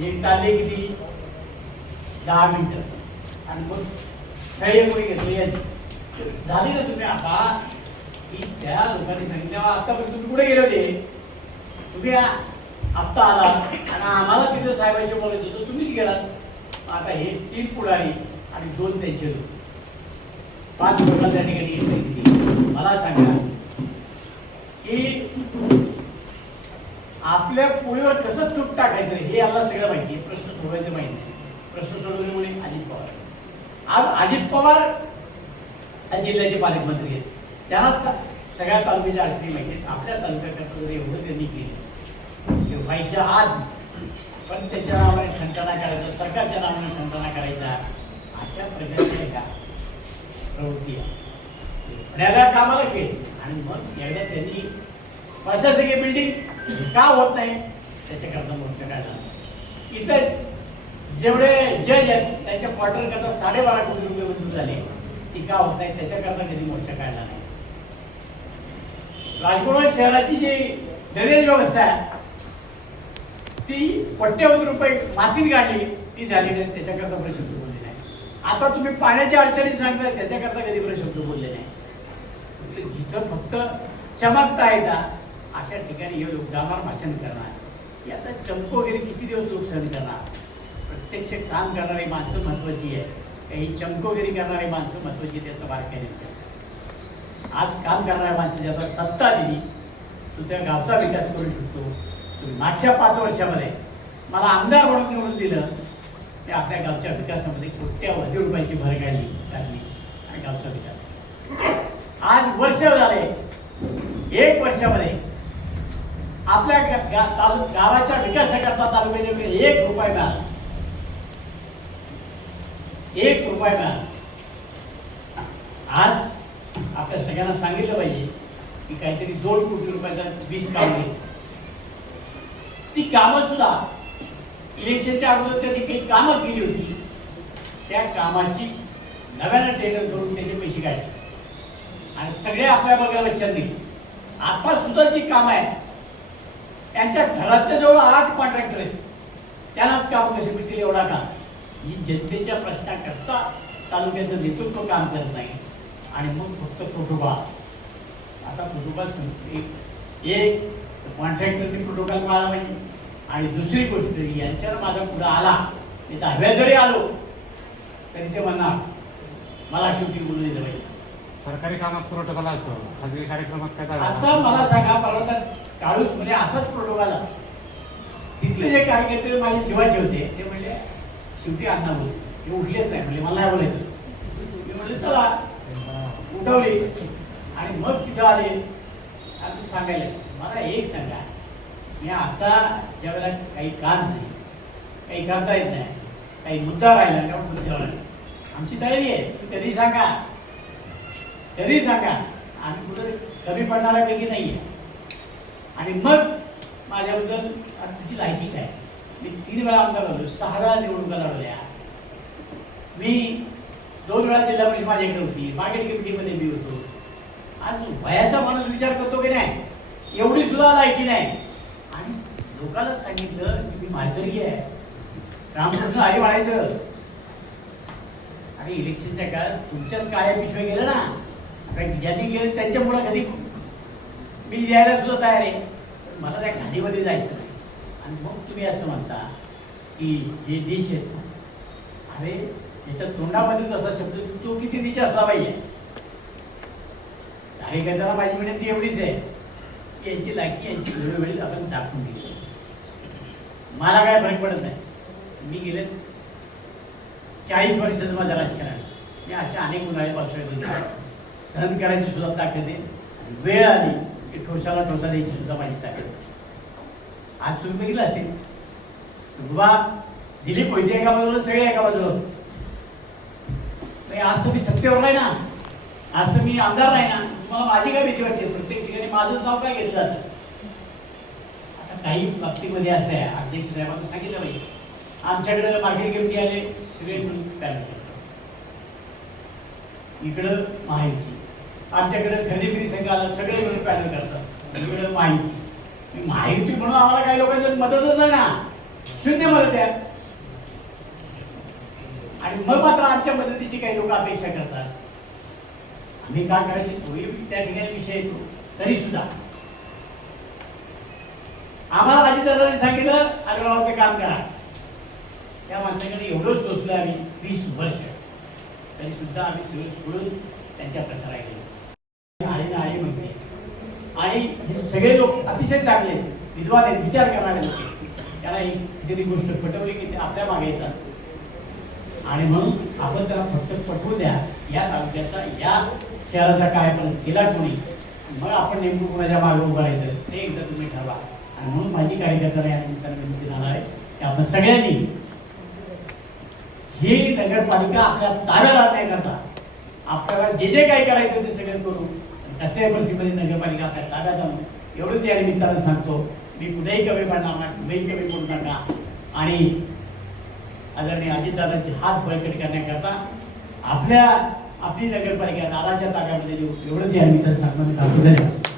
हे चालले किती? दहा मिनटं. आणि मग सगळे कोणी घेतले झाली ना तुम्ही? आता की त्या लोकांनी सांगितलं आतापर्यंत तुम्ही कुठे गेले होते? तुम्ही आत्ता आला. आणि आम्हाला तिथे साहेबांशी बोलायचं होतं. तुम्हीच गेलात. आता हे तीन पुढारी आणि दोन त्यांचे लोक. पाच लोकांना त्या ठिकाणी entry दिली मला सांगा की आपल्या पोळीवर कसं तूप टाकायचं हे याला सगळं माहिती आहे. प्रश्न सोडवायचे माहिती नाही. प्रश्न सोडवले कोणी अजित पवार आज अजित पवार जिल्ह्याचे पालकमंत्री आहेत. त्यांनाच सगळ्या तालुक्याच्या अडचणी माहिती आहेत. आपल्या तालुक्याकरता वगैरे एवढं त्यांनी केलं. ते व्हायच्या आत पण त्याच्या नावाने ठणठणा करायचा सरकारच्या नावाने ठणठणा करायचा. अशा प्रकारच्या एका प्रवृत्ती आहे. कामाला केली आणि मग एकदा त्यांनी प्रशासकीय बिल्डिंग का होत नाही? त्याच्याकरता मोर्चा काढला. इथं जेवढे जज आहेत त्यांच्या क्वार्टर करता साडेबारा कोटी रुपये मंजूर झाले ती का होत नाही त्याच्याकरता कधी मोर्चा काढला नाही. राजकोट शहराची जी ड्रेनेज व्यवस्था आहे ती कोट्यवधी रुपये मातीत काढली ती झाली नाही त्याच्याकरता बरे बोलले नाही. आता तुम्ही पाण्याच्या अडचणी सांगताय त्याच्याकरता कधी बरे बोलले नाही. जिथं फक्त चमकता येतात अशा ठिकाणी हे लोक दामार भाषण करणार. हे आता चमकोगिरी किती दिवस लोक सहन करणार? प्रत्यक्ष काम करणारी माणसं महत्वाची आहे. काही चमकोगिरी करणारी माणसं महत्वाची त्याचं बारकाईने आज काम करणाऱ्या माणसाची आता सत्ता दिली तो त्या गावचा विकास करू शकतो. तुम्ही मागच्या पाच वर्षामध्ये मला आमदार म्हणून निवडून दिलं. ते आपल्या गावच्या विकासामध्ये कोट्यावधी रुपयाची भर काढली काढली आणि गावचा विकास केला. आज वर्ष झाले. एक वर्षामध्ये आपल्या गावाच्या विकासाकरता तालुक्याच्या एक रुपये मिळाला. एक रुपया मिळाला. आज आपल्या सगळ्यांना सांगितलं पाहिजे की काहीतरी दोन कोटी रुपयाचा वीस काम ती कामं सुद्धा इलेक्शनच्या अगोदर त्यांनी काही कामं केली होती. त्या कामाची नव्यानं टेंडर करून त्याचे पैसे काढले. आणि सगळे आपल्या बघायला लक्षात दिले. आता सुद्धा जी कामं आहेत त्यांच्या घरातल्या जवळ आठ कॉन्ट्रॅक्टर आहेत. त्यांनाच कामं कशी मिळतील एवढा का ही जनतेच्या प्रश्नाकरता तालुक्याचं नेतृत्व काम करत नाही. आणि मग फक्त प्रोटोकॉल आता प्रोटोकॉल संपते एक कॉन्ट्रॅक्टरनी प्रोटोकॉल मिळाला पाहिजे आणि दुसरी गोष्ट यांच्यावर माझा पुढं आला मी दहाव्या जरी आलो तरी ते म्हणणार मला शेवटी बोलू दिलं पाहिजे सरकारी कामात प्रोटोकॉल असतो. खाजगी कार्यक्रमात काय आता? मला सांगा पर्वतात काळूसमध्ये असाच प्रोटोकॉल आला तिथले जे कार्यकर्ते माझे जीवाचे होते ते शेवटी अण्णा बोल ते उठलेच नाही. म्हणजे मला नाही बोलायचं मी म्हणले चला. उठवली. आणि मग तिथं आले. आणि तू सांगायला मला एक सांगा. मी आता ज्यावेळेला काही काम नाही. काही करता येत नाही. काही मुद्दा राहिला त्यामुळे मुद्द्यावर आले. आमची तयारी आहे. तुम्ही कधी सांगा. कधी सांगा. आम्ही कुठं कमी पडणाऱ्यापैकी नाही आहे आणि मग माझ्याबद्दल आता तुझी लायकी काय? मी तीन वेळा आमदार झालो सहा वेळा निवडणुका लढवल्या मी दोन वेळा जिल्हा परिषद माझ्याकडे होती. मार्केट कमिटीमध्ये मी होतो. आज वयाचा माणूस विचार करतो की नाही? एवढी सुद्धा लायकी नाही. आणि लोकांना सांगितलं की मी म्हातारी आहे. रामकृष्ण आई म्हणायचं आणि इलेक्शनच्या काळात तुमच्याच काळ्या पिशव्या गेल्या ना? आता ज्यांनी गेले त्यांच्यामुळं कधी मी द्यायला सुद्धा तयार आहे. मला त्या घाणीमध्ये जायचं आणि मग तुम्ही असं म्हणता की हे नीच आहेत अरे याच्या तोंडामध्ये तसा शब्द तो किती नीच असला पाहिजे? कार्यकर्त्याला माझी विनंती एवढीच आहे की यांची लायकी यांची वेळोवेळी आपण दाखवून दिली मला काय फरक पडत नाही. मी गेले चाळीस वर्षाचं माझं राजकारण मी अशा अनेक उन्हाळे पावसाळे दिले सहन करायची सुद्धा ताकद आहे. वेळ आली की ठोसाला ठोसा द्यायची सुद्धा माझी ताकद आहे. आज तुम्ही बघितलं असेल. बाबा दिलीप मोहिते एका बाजूला सगळे एका बाजूला. आज तर मी सत्तेवर नाही ना? आज तर मी आमदार नाही ना? तुम्हाला माझी काय भीती वाटते? प्रत्येक ठिकाणी माझंच नाव काय घेतलं? जातं आता काही बाबतीमध्ये असं आहे. अध्यक्ष साहेबांना सांगितलं पाहिजे आमच्याकडे मार्केट कमिटी आले सगळे म्हणून करतात इकडं माहिती. आमच्याकडे खरेदी संघ आला सगळे मिळून पॅनल करतात. इकडं माहिती. माहिती म्हणून आम्हाला काही लोकांची मदतच नाही ना. शून्य मदत आहे आणि मग मात्र आमच्या मदतीची काही लोक अपेक्षा करतात. आम्ही काय करायची? तोही त्या ठिकाणी विषय येतो. तरी सुद्धा. आम्हाला अजितदादांनी सांगितलं अग्रवालचं काम करा. त्या माणसाकडे एवढं सोसलं आम्ही वीस वर्ष. तरी सुद्धा आम्ही सगळं सोडून त्यांच्या प्रसारा गेलो आणि ना आणि म्हणते आणि हे सगळे लोक अतिशय चांगले विद्वान आहेत विचार करणारे लोक त्याला त्यांना ही जरी गोष्ट पटवली की ते आपल्या मागे येतात. आणि म्हणून आपण त्याला फक्त पटवू द्या. या तालुक्याचा या शहराचा काय पण केला कोणी मग आपण नेमकं कोणाच्या मागे उभं राहायचं ते एकदा तुम्ही ठरवा. आणि म्हणून माझी कार्यकर्त्यांना या निमित्तानं विनंती राहणार आहे की आपण सगळ्यांनी ही नगरपालिका आपल्या ताब्यात आणण्याकरता आपल्याला जे जे काही करायचं ते सगळं करू कसल्याही परिस्थितीमध्ये नगरपालिका आपल्या ताब्यात आणू. एवढंच या निमित्तानं सांगतो मी कुठेही कमी पडणार नाही कुठेही कमी पडू नका. आणि आदरणीय अजितदादांचे हात बळकट करण्याकरता आपल्या आपली नगरपालिका दादाच्या ताब्यामध्ये देऊ. एवढंच या निमित्तानं सांगतो. धन्यवाद.